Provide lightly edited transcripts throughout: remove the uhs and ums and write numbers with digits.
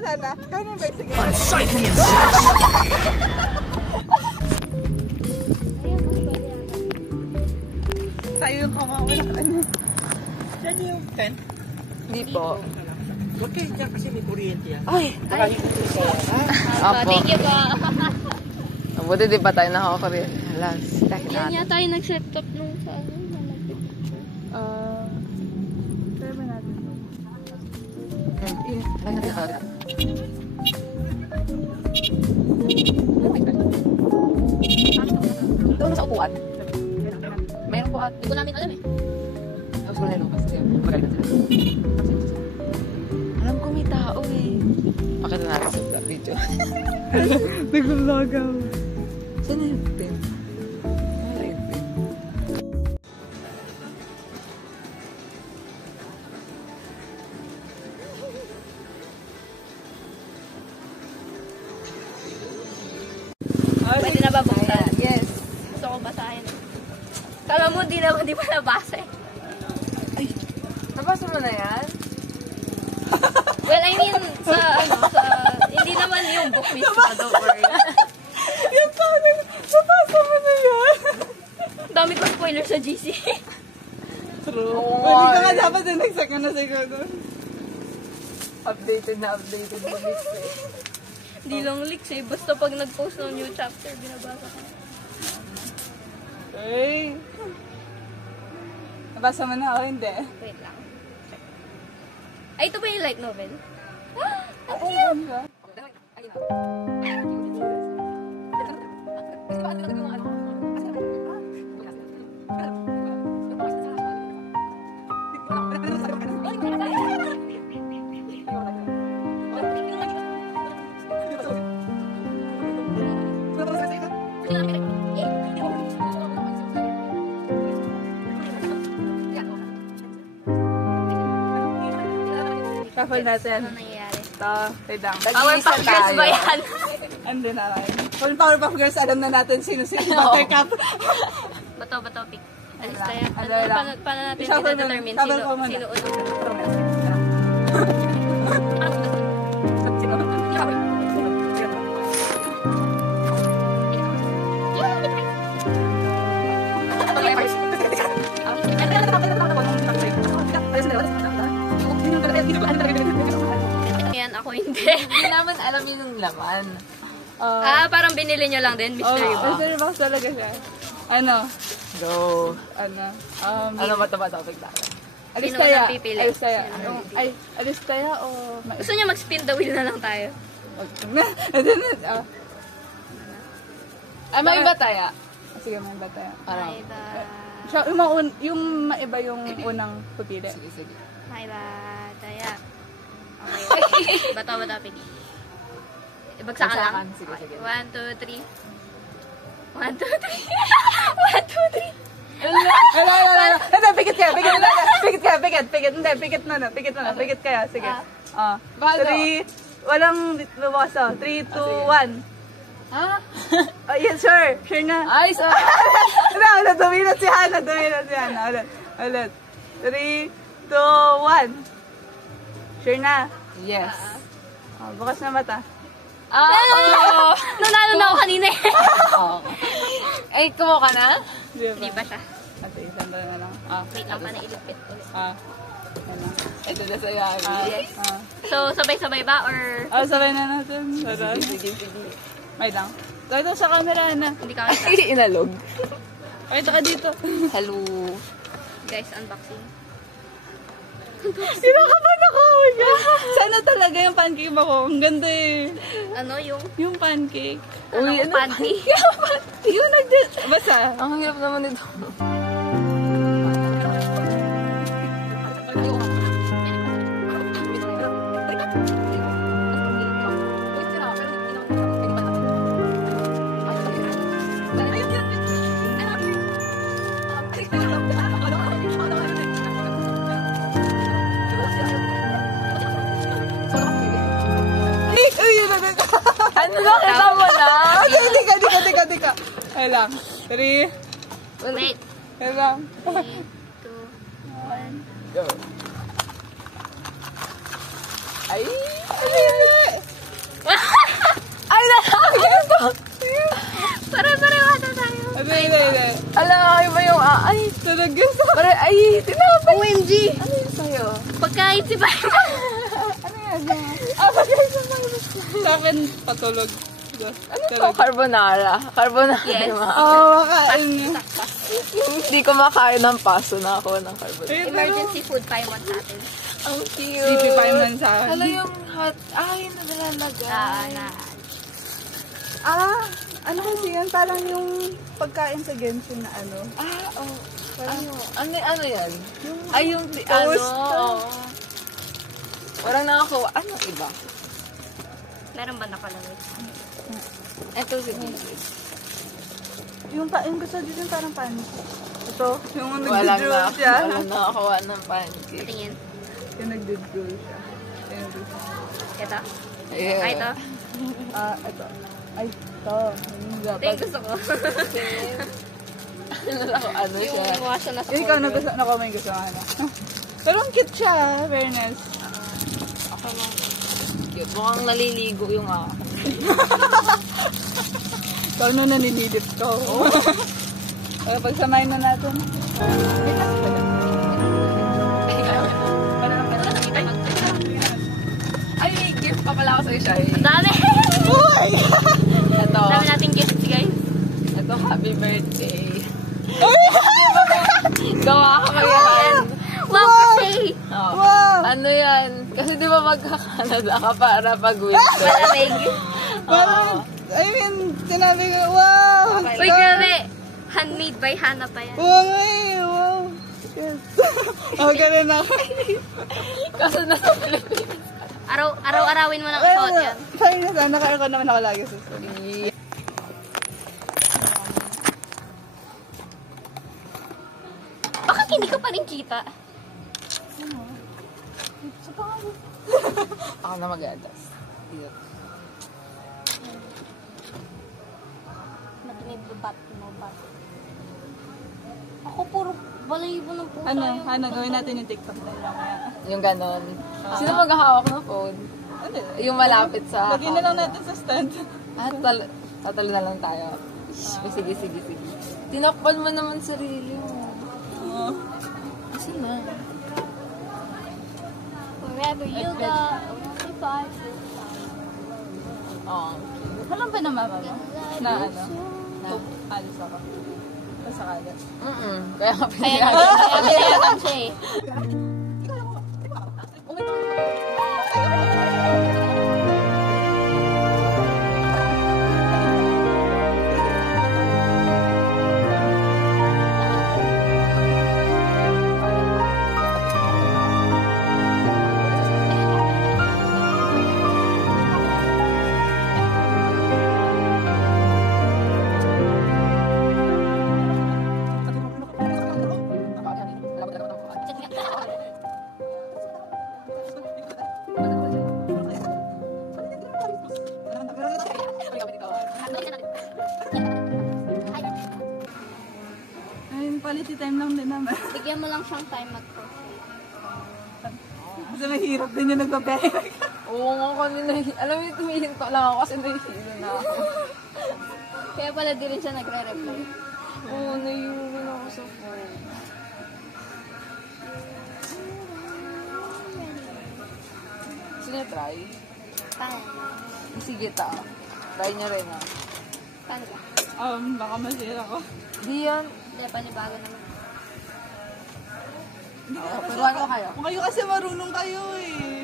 sana. Kaya yung bicycle. Unsightly and Tayo yung kamawalan. Yan yung tent. Hindi po. Huwag kayo dyan kasi may kuryente yan. Ay! Thank you po. Buti di pa tayo nakaka-kuryente. Last. Yan yata yung nag-set up nung sa ano. Try ba natin? Doon sa upuan. Meron po at... Hindi ko namin alam eh. Tapos ko na lumpas. Magalit na sila. Alam ko may tao eh. Pakita natin sa video. Nag-vlog ako. Saan na yung tent? Wala yung tent. Pwede na ba buksan? Yes. Gusto ko basahin. Kala mo, di pa nabasa eh. Nabasa mo na yan? Well, I mean, hindi naman yung book mismo, don't worry. Yung paano, nabasa mo na yan? Dami ko spoiler sa GC. True. Hindi ka nga dapat din nagsaka na siguro. Updated na mix eh. Hindi lang leaks eh. Basta pag nag-post ng new chapter, binabasa ko. Hey! Nabasa mo na ako, hindi. Wait lang. Ay, ito ba yung light novel? Ang cute! Shuffle natin. Ano nangyayari? Ito, wait lang. Powerpuff Girls ba yan? Ando na rin. Kung Powerpuff Girls, alam na natin sino Buttercup. Bato, pick. Alis tayo. Ano lang. Paano natin I-shuffle mo. determine Shuffle ko muna. sino unang? Yan, ako hindi. Hindi naman alam yun yung laman. Parang binili nyo lang din, mystery box. Mystery box talaga siya. Ano? Go. Ano? Ano ba ito ba topic natin? Alis Sino tayo. unang pipili? Alis tayo. Ay, alis tayo o... Gusto nyo mag-spin the wheel na lang tayo? Ay, may iba tayo. Sige, may iba tayo. May ba... Yung maiba yung unang pupili. Sige. May ba... Taya. Okay. Bato, pili. Bagsakan lang. Sige. 1, 2, 3. 1, 2, 3. 1, 2, 3. Wala. Hindi, pikit kaya. Pikit kaya. Sige. 3, walang lumakas. 3, 2, 1. Ha? Yes, sure. Sure na. Ay, so. Ulit. Duminat si Hana. Ulit. 3, 2, 1. Sure na. Yes. Bukas na mata. Nanalo na ako kanina eh. Ay, kumo ka na? Hindi pa siya. Ate, isang ba na lang? Wait lang pa na ilipit ulit. Ito na sa'yo. Yes. So, sabay-sabay ba or... Sabay na natin. Sige. May lang. Ito sa camera na. Hindi ka kita? Inalog. Ay, ito ka dito. Hello. Guys, unboxing. Kinakapan ako. Sana talaga yung pancake ako. Ang ganda eh. Ano yung... Yung pancake. Uy, ano? Pancake? Yung basta. Ang hirap naman ito. Ano ba? Kita mo na? Tika. Ay lang. 3. Wait. Ay lang. 3, 2, 1. Go. Ay! Ay, nalagay ito! Pare-parehata tayo. Hindi. Ala, iba yung ay. Talaga sa... Pare, ay, tinapay. OMG! Ano yun sa'yo? Pagkain si Bayo. Ano yan? Pagkain sa virus. Sa akin, patulog. Ano to? Carbonara. Carbonara. Yes. Makain niya. Hindi ko makain ng paso na ako ng carbonara. Emergency food Paimon sa atin. Ang cute. Sleepy pa yung lang sa akin. Hala yung hot. Ay, nalalagay. Ano kasi yan? Parang yung pagkain sa Genshin na ano. Oh. Ano yan? Yung toast. ano. Parang nakakuha. Ano iba? Meron ba nakalagay? Ito si Jesus. Yung gusto dito yung parang pancake. Ito, yung Walang nagdudrool siya. nakakuha ng pancake. Patingin. Yung nagdudrool siya. Ito. Yeah. Ay, ito. Ito. Ay, ito. Ito yung gusto ko. Ano siya? Yung mukha siya nasa Ikaw na gusto, ako may gusto nga na. Pero ang cute siya, fairness. Ako lang. Cute. Mukhang naliligo yung ako. Ikaw na naninilip ko. Pagsamahin na natin. Ay, may gift pa pala ako sa'yo, Shai. Ang dami! Uy! Ito. Ang dami nating gifts, guys. Ito, happy birthday. Gawa ka ba yan? Wow, crochet! Oh. Wow! Ano yan? Kasi di ba magka-Canada ka para pag-winter? Malamig. Parang, I mean, sinabi ko, wow! Uy, grabe! Handmade by Hannah pa yan. Wow, wow! Yes. Ganun ako. Kasi nasa Pilipinas. Araw-arawin mo ng isuot yan. Sorry na sana, naka-record naman ako lagi sa school. Bakit hindi ko pa rin kita? Ako na mag-adas. Matinid babat mo ba? Ako puro balayibo ng puta Ano, gawin natin yung TikTok na yun mamaya. Yung ganon. Sino maghahawak ng phone? Ano? Yung malapit sa... Lagyan na lang natin sa stand. Tatalo na lang tayo. Sige. Tinakpan mo naman sarili mo. Oo. Kasi na. Wherever you go, only five. Oo. Alam ba na mama mo? Na ano? Alis ako. Pasakala. Kaya nga Kaya pinayagan. naman siya eh. Ayun, quality time lang din naman. Bigyan mo lang siyang time mag-crochet. Kasi mahirap din yung nagpapera. Oo nga kanina. Alam mo yung tumihinto lang ako kasi nahihilo na ako. Kaya pala di rin siya nagre-reply. Oo, nahihilo na ako sa phone. Sige, try. Paano? Sige ta. Try niya rin ah. Paano ba? Baka masira ko. Di yan. Hindi, panibago naman. Pero ano kayo? Kayo kasi marunong kayo eh.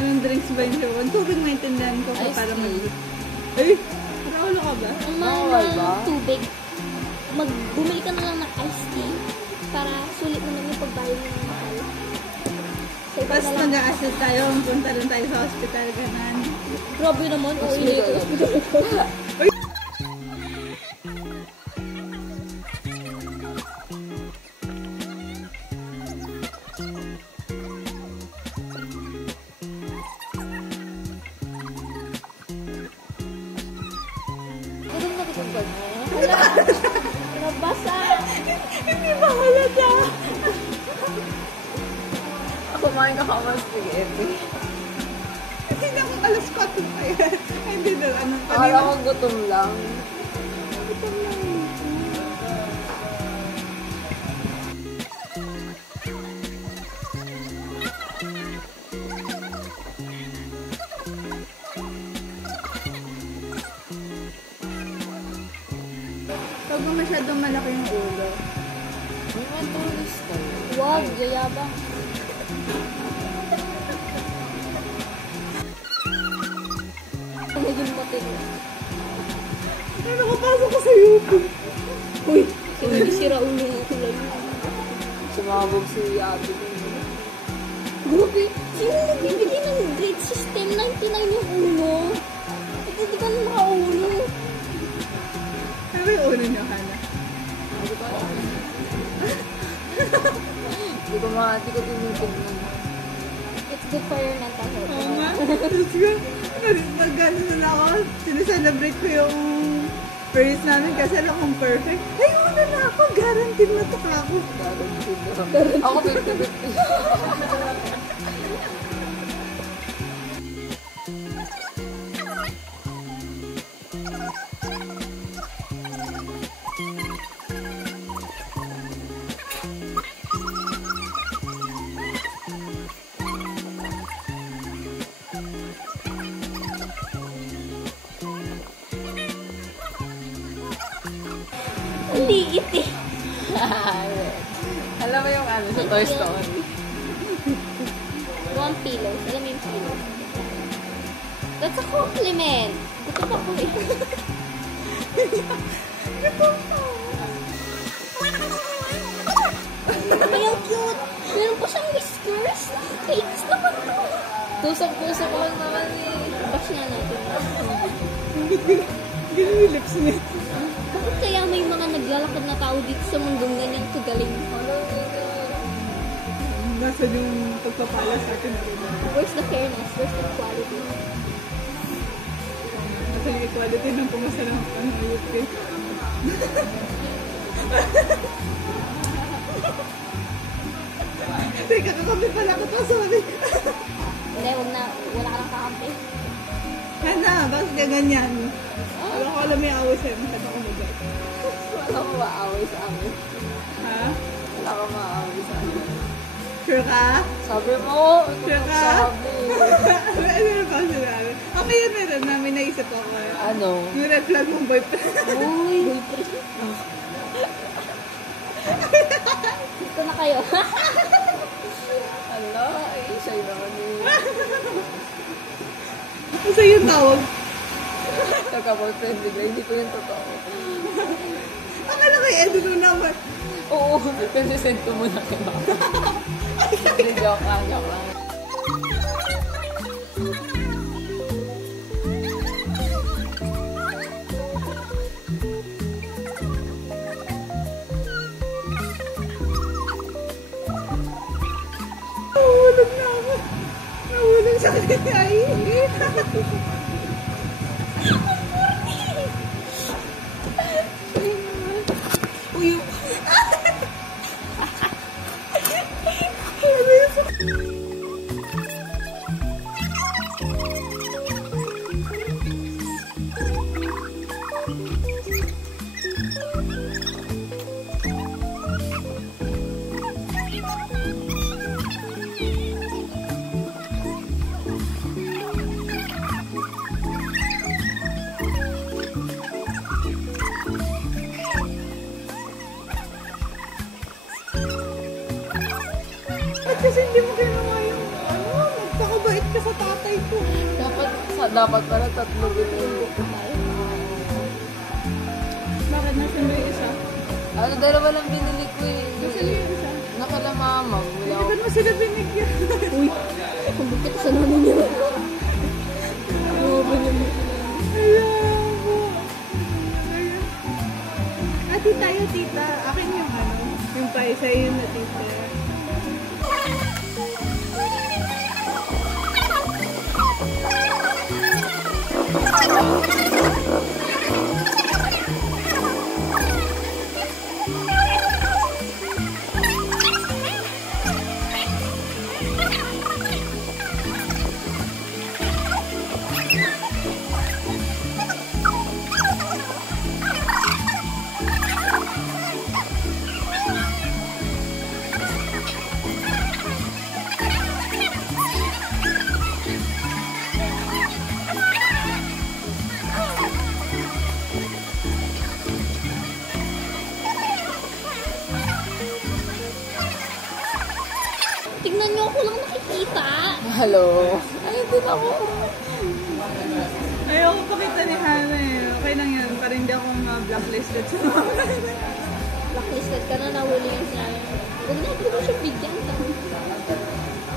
Anong drinks ba yung sure? Tubig maintindihan ko Ice para tea. mag... Ay! Raulo ka ba? Ang Bawal mahal ba? ng tubig. Bumili ka na lang ng iced tea para sulit naman yung pagbayad ng mahal. So, ito Tapos na lang. mag-a-assess tayo, punta rin tayo sa hospital, ganan. Grabe naman. Oo, hindi ko. Ganun na kitang ganyan. Hala! Nabasa! Hindi ba halata? Kumain ka ka spaghetti. Hindi na ako alas 4 pa yan. Hindi na, ano, Akala ko gutom lang. Pag masyadong malaki yung ulo. May mga tourist kayo. Wag, yayabang. Naging matino. Ano ko pasok ko sa YouTube? Uy, sira ulo ng kulay. Sumabog si ate ko. Grabe, sino nagbibigay ng grade system? 99 yung ulo. Hindi ka na makaulo. Ano ba yung ulo niyo, Hana? Hindi ko tinitignan. It's good for your mental health. Oo nga. Tapos nga, nag-ano na ako, sineselebrate ko yung first namin kasi alam kong perfect. Ay, una na ako, guaranteed na to ka ako. Ako 50-50. Ang liit eh. Alam mo yung ano sa Toy Story? One pillow. Alam mo yung pillow? That's a compliment. Gutom ako eh. Ay, ang cute. Meron pa siyang whiskers. Cakes naman to. Tusok-tusok lang naman eh. Bash nga natin. Ganun yung lips niya. Bakit kaya may mga naglalakad na tao dito sa mundong ganyan kagaling? Nasa yung pagpapala sa atin. Where's the fairness? Where's the equality? Nasa yung equality ng pumasarap ang ayot eh. Teka, kakampi pala ko pa, sorry. Hindi, wag na. Wala ka lang kakampi. Hana, bakit ka ganyan? Wala ko alam yung away sa'yo. Masyado ko magat. Wala ko maaway sa amin. Ha? Wala ko maaway sa amin. Sure ka? Sabi mo! Sure ka? Sabi! Ano na pa sinabi? Okay, yun meron na. May naisip ako. Ano? Yung red flag mong boyfriend. Uy, boyfriend. Dito na kayo. Ala, ay, sa'yo naman eh. Kasi yung tawag. Nagka-boyfriend bigla, hindi ko yung totoo. Akala ko yung edit mo naman. Oo, kasi send ko muna kay mama. Hindi, joke lang, joke lang. Nahulog na ako. Nahulog sa kanya. Ay. Uy. ka sa tatay ko. Dapat pala 3 binili ko. Bakit nasan ba yung isa? Ano, 2 lang binili ko eh. Nasan yung isa? Nakalamama. Wala Bakit mo sila binigyan? Uy, kung bakit sa namin yun. Oo, binili mo sila. Alam mo. Ati tayo, tita. Akin yung ano, yung paisa yun na tita. Tingnan niyo, ako lang nakikita. Hello. Ay, din ako. Ayoko pakita ni Hana eh. Okay lang yan. Para hindi ako blacklisted sa mga. Blacklisted ka na, nahuli yung sinabi. Huwag na, huwag mo siya bigyan.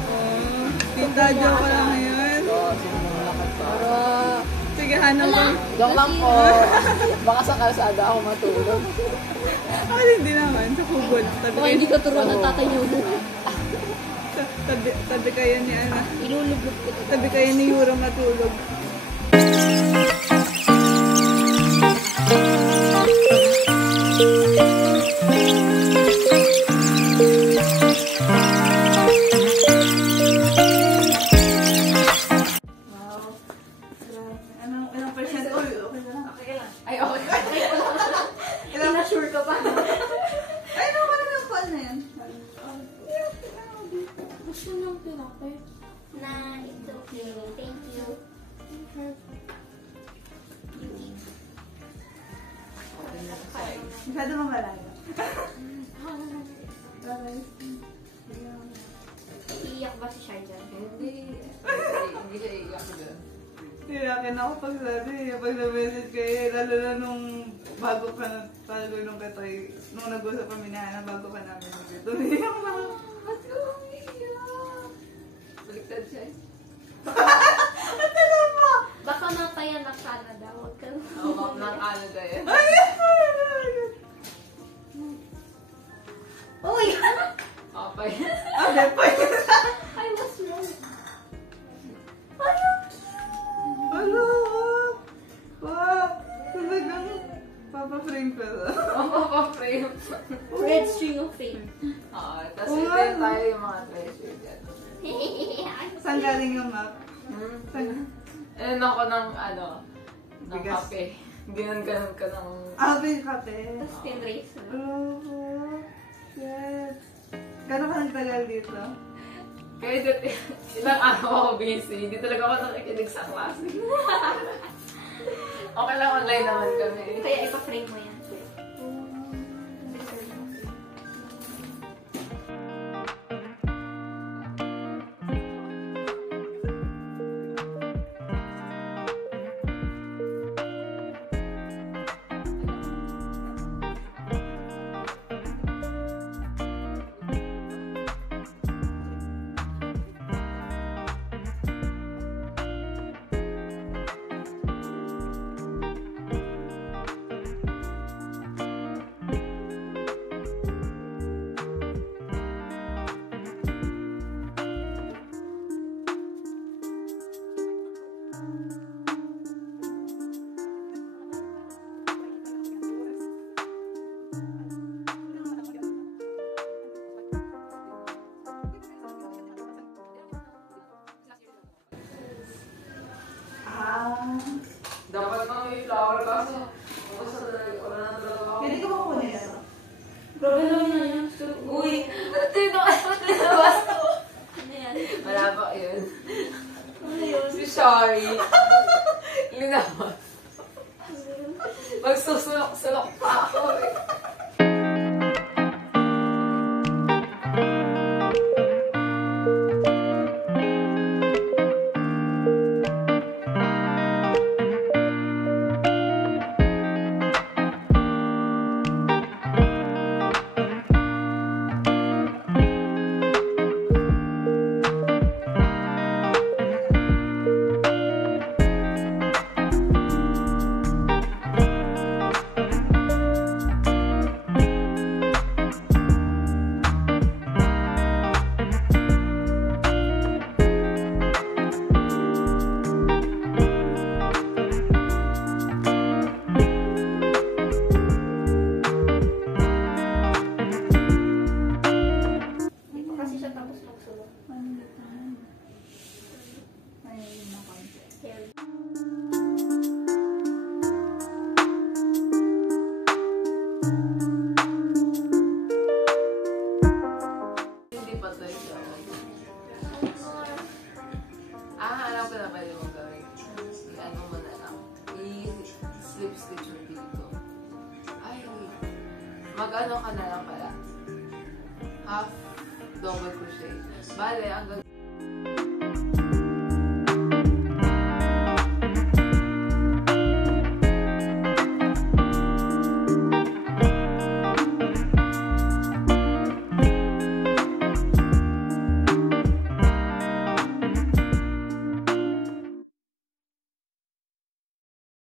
Oh, tita, joke lang ngayon. Para... Sige, Hana mo. Joke lang po. Baka sa kalsada ako matulog. Ako hindi naman. Sa kubol. Baka hindi ka turuan ng tatay niyo. Tabi kayo ni Ana. Ilulubog ko. Tabi kayo ni Yura matulog. Ilang percent? Uy, okay na lang. Okay lang. Ay, okay. Ilang sure ka pa? Ay, no, parang yung call na yan. Gusto niyong pinapay? Na, it's okay. Thank you. Masyado mo malayo. Iiyak ba si Sharjan? Hindi siya iiyak doon. Tirakin ako pag na-message kayo, lalo na nung bago nung katay, nung nag-usap kami na Hana, bago ka namin dito. Umiiyak na ako. Ba't ka umiiyak? Baliktad siya eh. Ang tagal mo! Baka mapaya na Canada. Huwag ka na. Oo, ma'am, ng Canada eh. Ay! Uy! Okay. Okay, pwede na. I was wrong. Hello! Wow! Talagang papaframe ka na. Mapapa-frame. Red string of fame. Oo, tapos ito tayo yung mga treasure dyan. Saan galing yung map? Saan? Ayun ako ng ano, ng Bigas. kape. Ganon-ganon ka ng... May kape. Tapos pinrace na. Oh, shit. Gano'n ka nagtagal dito? Kaya dito, ilang araw ako busy. Hindi talaga ako nakikinig sa klase. Okay lang, online naman kami. Kaya ipa-frame mo yan. Dapat nang may flower kaso. Wala na talaga ako. Pwede ka ba kunin ito? Grabe lang na yan. Uy! Ba't linabas ko? Ano yan? Wala pa yun. Ano yun? Si Shari. Linabas. Magsusulok-sulok pa ako eh. Hindi pa to ikaw. Alam ko na pwede mong gawin. I-ano mo na lang. I-slip stitch mo dito. Ay, mag-ano ka na lang pala. Half double crochet. Bale, ang